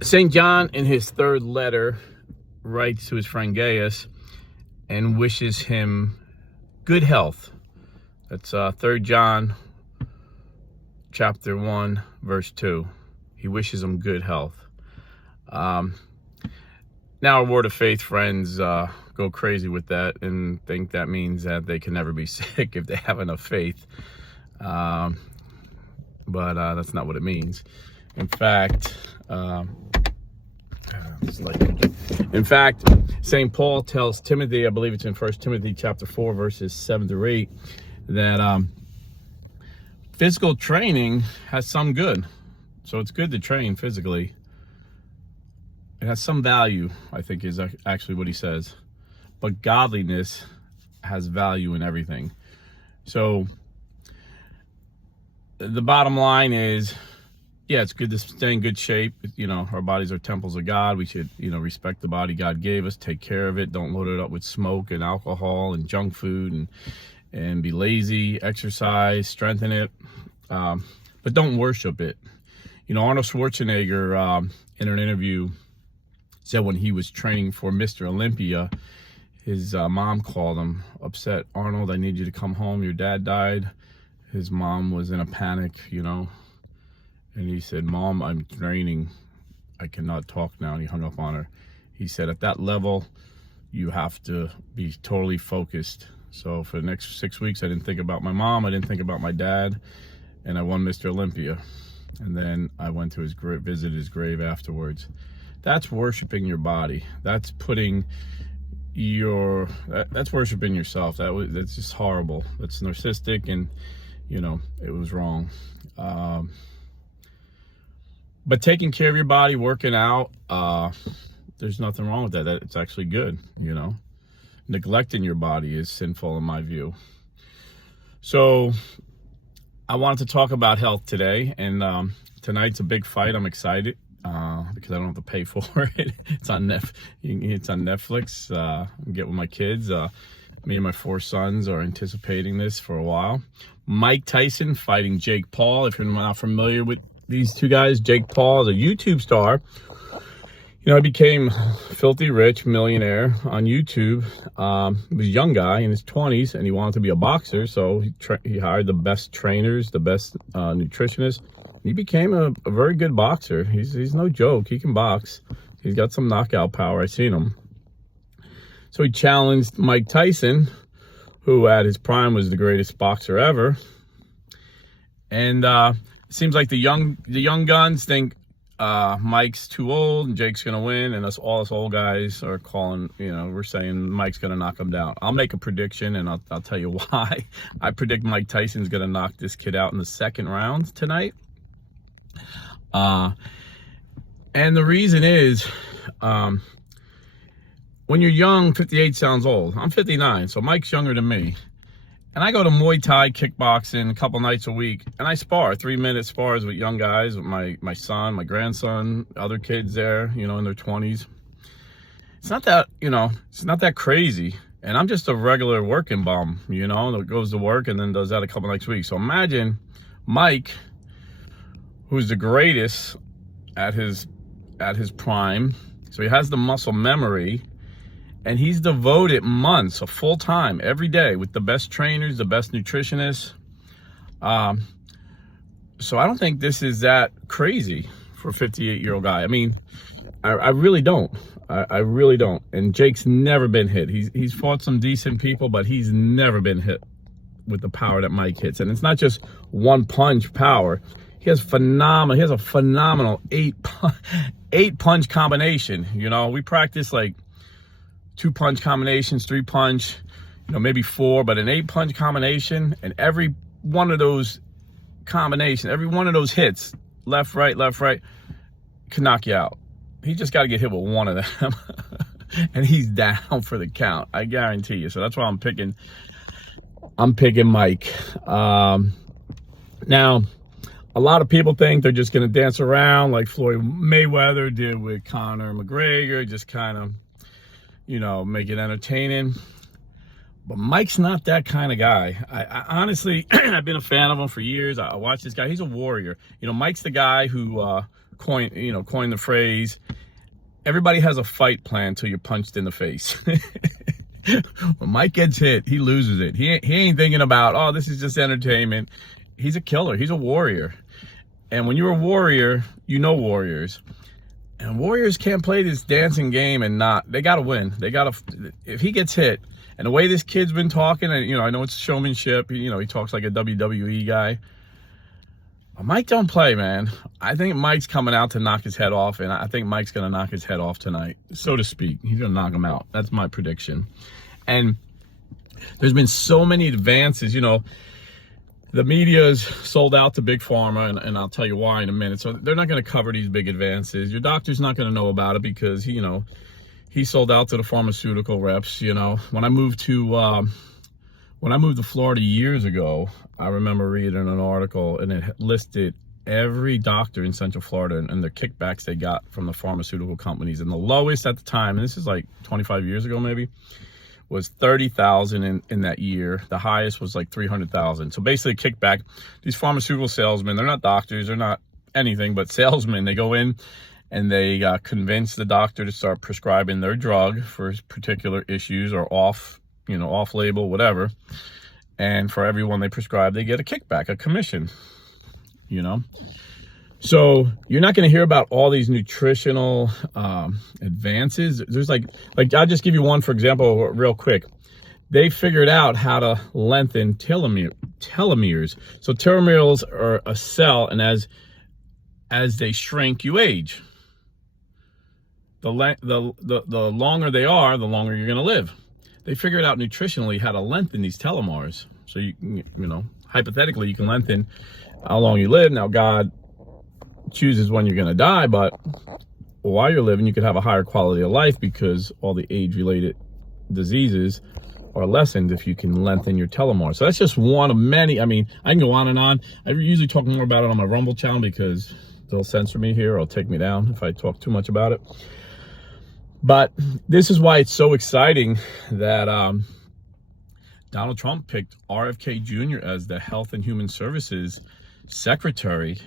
St. John, in his third letter, writes to his friend Gaius and wishes him good health. That's 3 John chapter 1, verse 2. He wishes him good health. Now, our Word of Faith friends go crazy with that and think that means that they can never be sick if they have enough faith. But that's not what it means. In fact, St. Paul tells Timothy, I believe it's in 1 Timothy chapter 4, verses 7 through 8, that physical training has some good. So it's good to train physically. It has some value, I think, is actually what he says. But godliness has value in everything. So the bottom line is, yeah, it's good to stay in good shape. Our bodies are temples of God. We should, respect the body God gave us, take care of it. Don't load it up with smoke and alcohol and junk food and be lazy, exercise, strengthen it. But don't worship it. Arnold Schwarzenegger, in an interview, said when he was training for Mr. Olympia, his mom called him upset. Arnold, I need you to come home. Your dad died. His mom was in a panic, And he said, Mom, I'm training. I cannot talk now. And he hung up on her. He said, at that level, you have to be totally focused. So for the next 6 weeks, I didn't think about my mom. I didn't think about my dad. And I won Mr. Olympia. And then I went to visit his grave afterwards. That's worshiping your body. That's putting that's worshiping yourself. That's just horrible. That's narcissistic, and it was wrong. But taking care of your body, working out, there's nothing wrong with that. It's actually good. Neglecting your body is sinful in my view. So I wanted to talk about health today, and tonight's a big fight. I'm excited because I don't have to pay for it. It's on Netflix. I can get with my kids. Me and my 4 sons are anticipating this for a while. Mike Tyson fighting Jake Paul. If you're not familiar with these two guys, Jake Paul is a YouTube star. He became filthy rich, millionaire on YouTube. He was a young guy in his 20s, and he wanted to be a boxer, so he hired the best trainers, the best nutritionists. He became a very good boxer. He's no joke. He can box. He's got some knockout power. I've seen him. So he challenged Mike Tyson, who at his prime was the greatest boxer ever. And it seems like the young guns think Mike's too old and Jake's gonna win, and all us old guys are calling. We're saying Mike's gonna knock him down. I'll make a prediction, and I'll tell you why. I predict Mike Tyson's gonna knock this kid out in the 2nd round tonight. And the reason is, when you're young, 58 sounds old. I'm 59, so Mike's younger than me. And I go to Muay Thai, kickboxing a couple nights a week, and I spar 3-minute spars with young guys, with my son, my grandson, other kids there, in their 20s. It's not that crazy. And I'm just a regular working bum, that goes to work and then does that a couple nights a week. So imagine Mike, who's the greatest at his prime. So he has the muscle memory, and he's devoted months of full time every day with the best trainers, the best nutritionists. So I don't think this is that crazy for a 58-year-old guy. I mean, I really don't. I really don't. And Jake's never been hit. He's fought some decent people, but he's never been hit with the power that Mike hits. And it's not just one punch power. He has a phenomenal eight punch combination. We practice like 2-punch combinations, 3-punch, maybe 4, but an 8-punch combination, and every one of those combinations, every one of those hits, left, right, can knock you out. He just got to get hit with one of them, and he's down for the count. I guarantee you. So that's why I'm picking Mike. Now, a lot of people think they're just going to dance around like Floyd Mayweather did with Conor McGregor, just kind of, make it entertaining. But Mike's not that kind of guy. I honestly, I've been a fan of him for years. I watch this guy. He's a warrior. Mike's the guy who coined the phrase, everybody has a fight plan till you're punched in the face. When Mike gets hit, he loses it. He ain't thinking about, oh, this is just entertainment. He's a killer. He's a warrior. And when you're a warrior, you know warriors. And warriors can't play this dancing game and they got to win. If he gets hit, and the way this kid's been talking, and, I know it's showmanship. He talks like a WWE guy. But Mike don't play, man. I think Mike's coming out to knock his head off, and I think Mike's going to knock his head off tonight, so to speak. He's going to knock him out. That's my prediction. And there's been so many advances, the media's sold out to Big Pharma, and I'll tell you why in a minute. So they're not going to cover these big advances. Your doctor's not going to know about it because, he sold out to the pharmaceutical reps. When I moved to Florida years ago, I remember reading an article, and it listed every doctor in Central Florida and the kickbacks they got from the pharmaceutical companies. And the lowest at the time, and this is like 25 years ago maybe, was $30,000 in that year. The highest was like $300,000. So basically, kickback. These pharmaceutical salesmen, they're not doctors, they're not anything but salesmen. They go in and they convince the doctor to start prescribing their drug for particular issues or off-label, whatever. And for everyone they prescribe, they get a kickback, a commission. So you're not going to hear about all these nutritional advances. There's like I'll just give you one, for example, real quick. They figured out how to lengthen telomeres. So telomeres are a cell, and as they shrink, you age. The longer they are, the longer you're going to live. They figured out nutritionally how to lengthen these telomeres. So hypothetically, you can lengthen how long you live. Now, God chooses when you're going to die, but while you're living, you could have a higher quality of life because all the age-related diseases are lessened if you can lengthen your telomeres. So that's just one of many. I mean, I can go on and on. I usually talk more about it on my Rumble channel because they'll censor me here or take me down if I talk too much about it. But this is why it's so exciting that Donald Trump picked RFK Jr. as the Health and Human Services Secretary.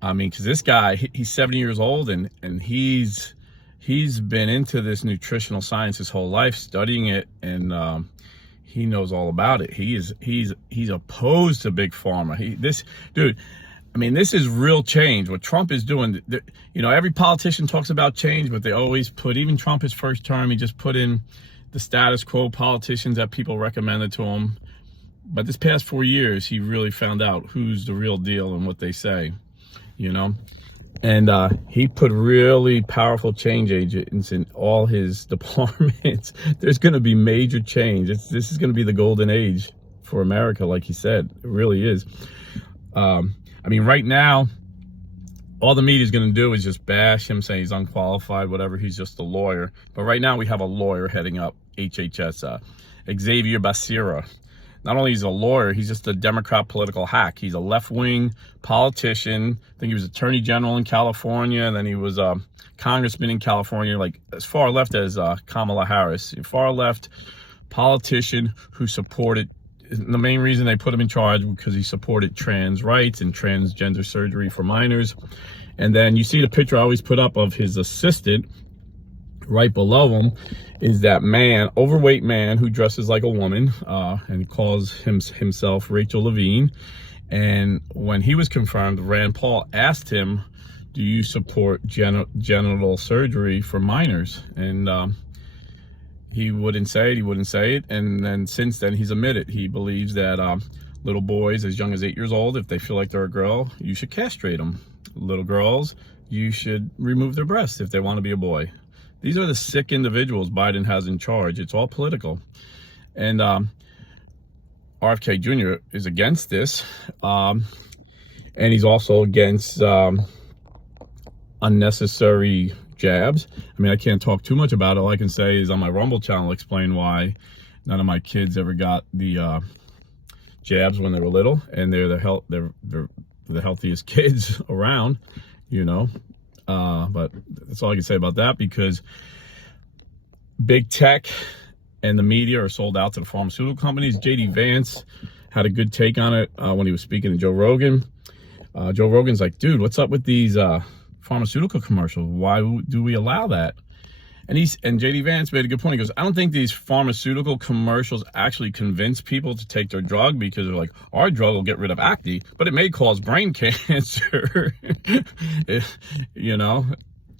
I mean, because this guy, he's 70 years old, and he's been into this nutritional science his whole life, studying it, and he knows all about it. He's opposed to Big Pharma. This is real change. What Trump is doing, every politician talks about change, but they always put, even Trump, his first term, he just put in the status quo politicians that people recommended to him. But this past 4 years, he really found out who's the real deal and what they say, And he put really powerful change agents in all his departments. There's going to be major change. This is going to be the golden age for America, like he said. It really is. Right now, all the media is going to do is just bash him, saying he's unqualified, whatever. He's just a lawyer. But right now, we have a lawyer heading up HHS, Xavier Becerra. Not only is he a lawyer, he's just a Democrat political hack. He's a left-wing politician. I think he was attorney general in California, and then he was a congressman in California, like as far left as Kamala Harris. A far-left politician who supported, the main reason they put him in charge because he supported trans rights and transgender surgery for minors. And then you see the picture I always put up of his assistant. Right below him is that man, overweight man who dresses like a woman, and he calls himself Rachel Levine. And when he was confirmed, Rand Paul asked him, do you support genital surgery for minors? And he wouldn't say it. And then since then, he's admitted he believes that little boys as young as 8 years old, if they feel like they're a girl, you should castrate them. Little girls, you should remove their breasts if they want to be a boy. These are the sick individuals Biden has in charge. It's all political. And RFK Jr. is against this. And he's also against unnecessary jabs. I can't talk too much about it. All I can say is on my Rumble channel, explain why none of my kids ever got the jabs when they were little. And they're the healthiest kids around, But that's all I can say about that, because big tech and the media are sold out to the pharmaceutical companies. J.D. Vance had a good take on it when he was speaking to Joe Rogan. Joe Rogan's like, dude, what's up with these pharmaceutical commercials. Why do we allow that? And JD Vance made a good point. He goes, I don't think these pharmaceutical commercials actually convince people to take their drug, because they're like, our drug will get rid of acne, but it may cause brain cancer. You know,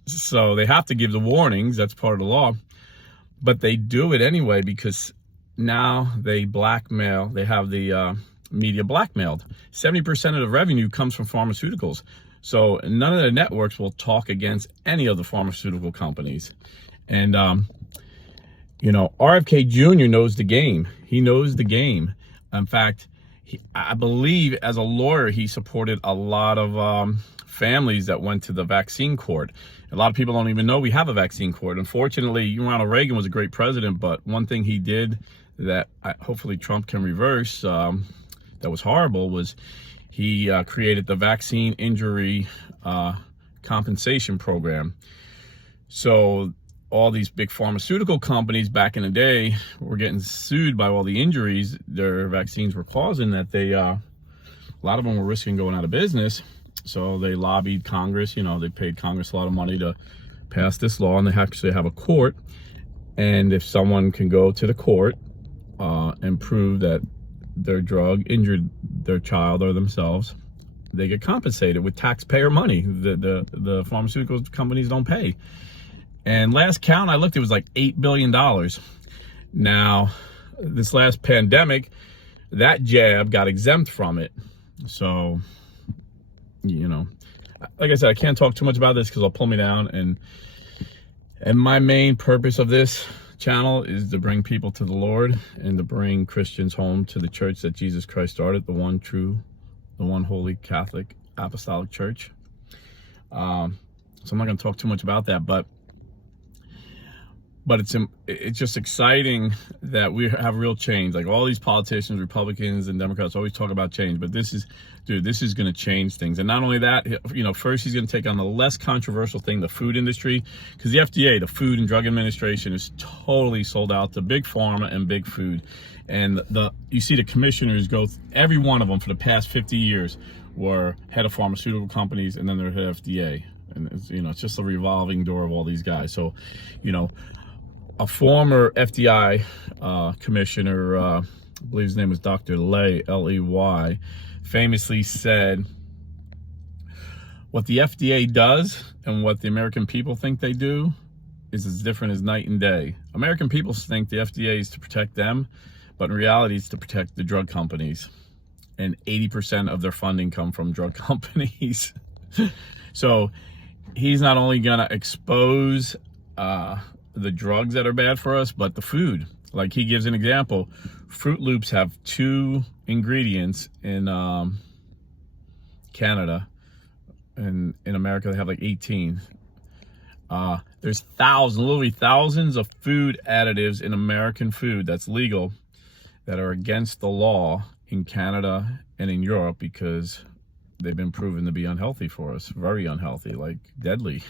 so they have to give the warnings. That's part of the law. But they do it anyway because now they blackmail. They have the media blackmailed. 70% of the revenue comes from pharmaceuticals. So none of the networks will talk against any of the pharmaceutical companies. And, you know, RFK Jr. knows the game. He knows the game. In fact, I believe as a lawyer, he supported a lot of families that went to the vaccine court. A lot of people don't even know we have a vaccine court. Unfortunately, Ronald Reagan was a great president, but one thing he did that hopefully Trump can reverse, that was horrible, was he created the vaccine injury compensation program. So all these big pharmaceutical companies back in the day were getting sued by all the injuries their vaccines were causing, that they, a lot of them were risking going out of business. So they lobbied Congress, you know, they paid Congress a lot of money to pass this law, and they actually have a court. And if someone can go to the court and prove that their drug injured their child or themselves, they get compensated with taxpayer money. The pharmaceutical companies don't pay. And last count I looked, it was like $8 billion. Now, this last pandemic, that jab got exempt from it. So, you know, like I said, I can't talk too much about this because it'll pull me down. And my main purpose of this channel is to bring people to the Lord and to bring Christians home to the church that Jesus Christ started, the one true, the one holy Catholic Apostolic Church. So I'm not going to talk too much about that, but it's just exciting that we have real change. Like all these politicians, Republicans and Democrats always talk about change, but this is going to change things. And not only that, you know, first he's going to take on the less controversial thing, the food industry, because the FDA, the Food and Drug Administration, is totally sold out to big pharma and big food. And you see the commissioners go, every one of them for the past 50 years were head of pharmaceutical companies, and then they're head of FDA. And it's, you know, it's just a revolving door of all these guys. So, you know, a former FDI commissioner, I believe his name was Dr. Ley, L-E-Y, famously said, what the FDA does and what the American people think they do is as different as night and day. American people think the FDA is to protect them, but in reality it's to protect the drug companies. And 80% of their funding come from drug companies. So he's not only gonna expose the drugs that are bad for us, but the food. Like he gives an example, Fruit Loops have 2 ingredients in Canada, and in America they have like 18. There's literally thousands of food additives in American food that's legal that are against the law in Canada and in Europe because they've been proven to be unhealthy for us, very unhealthy, like deadly.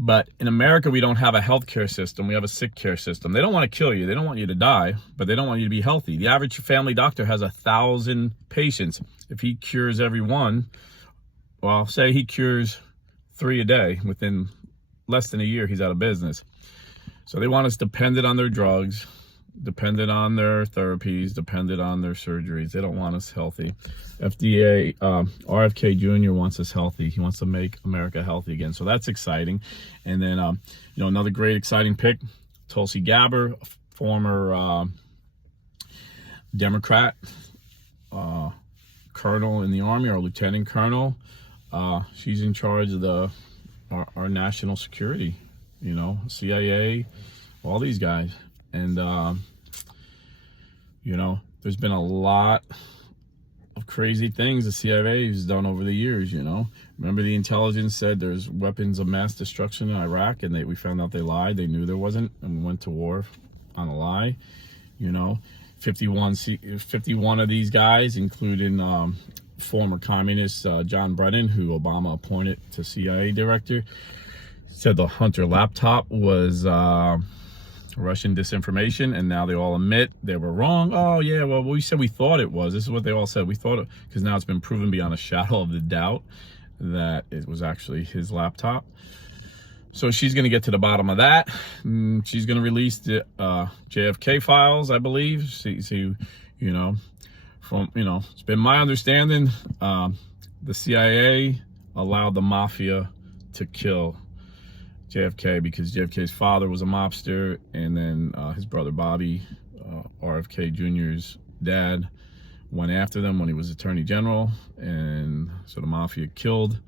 But in America, we don't have a healthcare system. We have a sick care system. They don't want to kill you. They don't want you to die, but they don't want you to be healthy. The average family doctor has 1,000 patients. If he cures every one, well, say he cures 3 a day, within less than a year, he's out of business. So they want us dependent on their drugs, dependent on their therapies, dependent on their surgeries. They don't want us healthy. FDA, RFK Jr. wants us healthy. He wants to make America healthy again. So that's exciting. And then, you know, another great exciting pick, Tulsi Gabbard, former Democrat, colonel in the Army, or lieutenant colonel. She's in charge of our national security, you know, CIA, all these guys. And, you know, there's been a lot of crazy things the CIA has done over the years, you know. Remember the intelligence said there's weapons of mass destruction in Iraq, and we found out they lied. They knew there wasn't, and we went to war on a lie, you know. 51 of these guys, including former communist John Brennan, who Obama appointed to CIA director, said the Hunter laptop was Russian disinformation, and now they all admit they were wrong. Oh yeah, well, we said we thought it was. This is what they all said. We thought it, because now it's been proven beyond a shadow of the doubt that it was actually his laptop. So she's going to get to the bottom of that. She's going to release the JFK files, I believe. See, you know, it's been my understanding the CIA allowed the mafia to kill JFK because JFK's father was a mobster, and then his brother Bobby, RFK Jr.'s dad, went after them when he was Attorney General, and so the mafia killed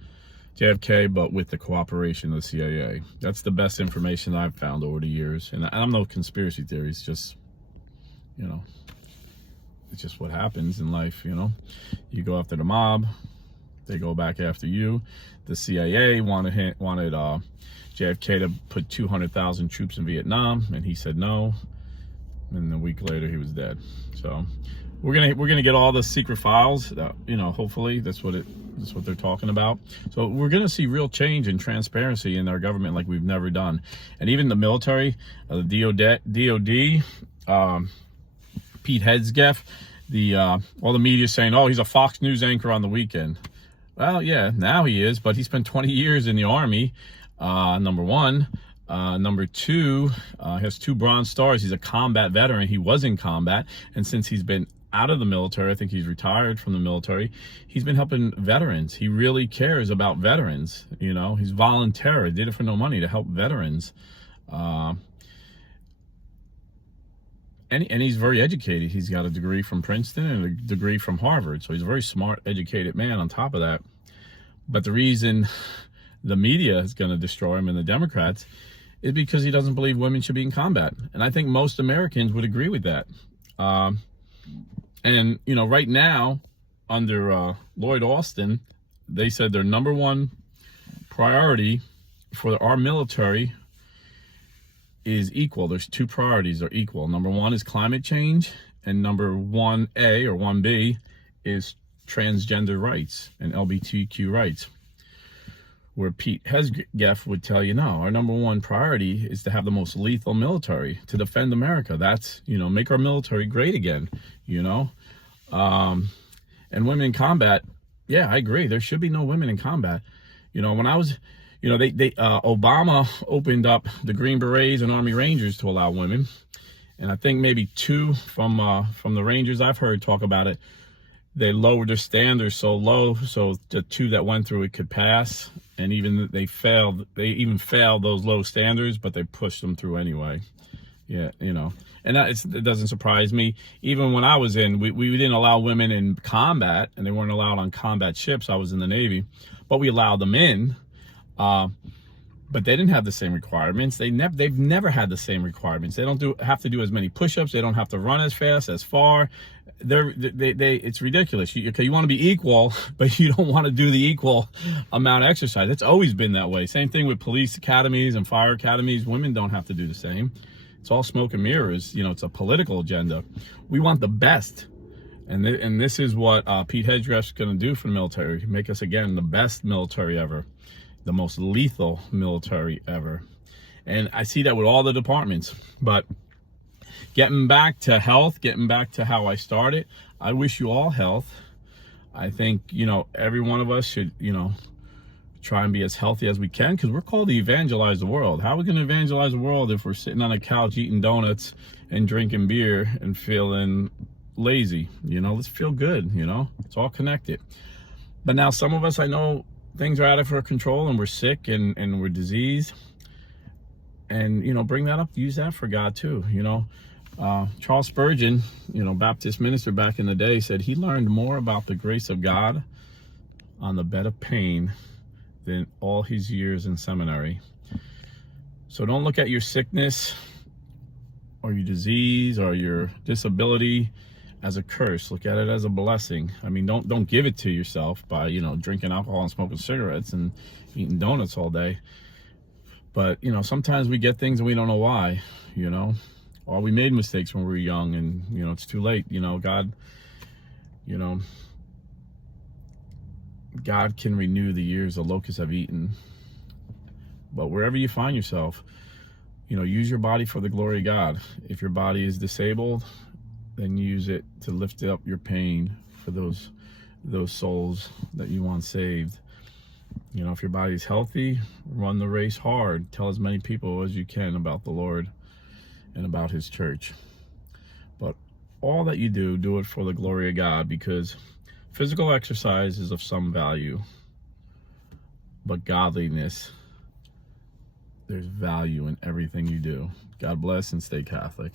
JFK, but with the cooperation of the CIA. That's the best information I've found over the years, and I'm no conspiracy theories, just, it's just what happens in life, You go after the mob, they go back after you. The CIA wanted JFK to put 200,000 troops in Vietnam, and he said no. And a week later, he was dead. So we're gonna get all the secret files. Hopefully that's what they're talking about. So we're gonna see real change and transparency in our government like we've never done. And even the military, the DOD, Pete Hegseth, all the media saying, oh, he's a Fox News anchor on the weekend. Well, yeah, now he is, but he spent 20 years in the Army, number one. Number two, has 2 Bronze Stars. He's a combat veteran. He was in combat, and since he's been out of the military, I think he's retired from the military, he's been helping veterans. He really cares about veterans. He's volunteer, did it for no money to help veterans. And he's very educated. He's got a degree from Princeton and a degree from Harvard. So he's a very smart, educated man on top of that. But the reason the media is going to destroy him and the Democrats is because he doesn't believe women should be in combat. And I think most Americans would agree with that. Right now, under Lloyd Austin, they said their number one priority for our military is equal. There's 2 priorities are equal. Number 1 is climate change, and number 1A or 1B is transgender rights and LGBTQ rights. Where Pete Hegseth would tell you, no, our number 1 priority is to have the most lethal military to defend America. That's, make our military great again, and women in combat. Yeah, I agree. There should be no women in combat. When I was, Obama opened up the Green Berets and Army Rangers to allow women. And I think maybe 2 from the Rangers I've heard talk about it, they lowered their standards so low so the 2 that went through it could pass. And even they failed those low standards, but they pushed them through anyway. Yeah, and it doesn't surprise me. Even when I was in, we didn't allow women in combat, and they weren't allowed on combat ships. I was in the Navy, but we allowed them in. But they didn't have the same requirements. They've never had the same requirements. They don't have to do as many push-ups. They don't have to run as fast, as far. It's ridiculous. You want to be equal, but you don't want to do the equal amount of exercise. It's always been that way. Same thing with police academies and fire academies. Women don't have to do the same. It's all smoke and mirrors. It's a political agenda. We want the best. And this is what Pete Hegseth is going to do for the military. Make us, again, the best military ever. The most lethal military ever. And I see that with all the departments. But getting back to health, getting back to how I started, I wish you all health. I think, every one of us should, try and be as healthy as we can, because we're called to evangelize the world. How are we going to evangelize the world if we're sitting on a couch eating donuts and drinking beer and feeling lazy? Let's feel good, It's all connected. But now some of us, I know, things are out of our control and we're sick and we're diseased. And, bring that up, use that for God too, Charles Spurgeon, Baptist minister back in the day, said he learned more about the grace of God on the bed of pain than all his years in seminary. So don't look at your sickness or your disease or your disability as a curse. Look at it as a blessing. I mean, don't give it to yourself by, drinking alcohol and smoking cigarettes and eating donuts all day. But, sometimes we get things and we don't know why, or we made mistakes when we were young and, it's too late. God can renew the years the locusts have eaten. But wherever you find yourself, use your body for the glory of God. If your body is disabled, then use it to lift up your pain for those souls that you want saved. You know, if your body's healthy, run the race hard. Tell as many people as you can about the Lord and about his church. But all that you do, do it for the glory of God, because physical exercise is of some value, but godliness, there's value in everything you do. God bless and stay Catholic.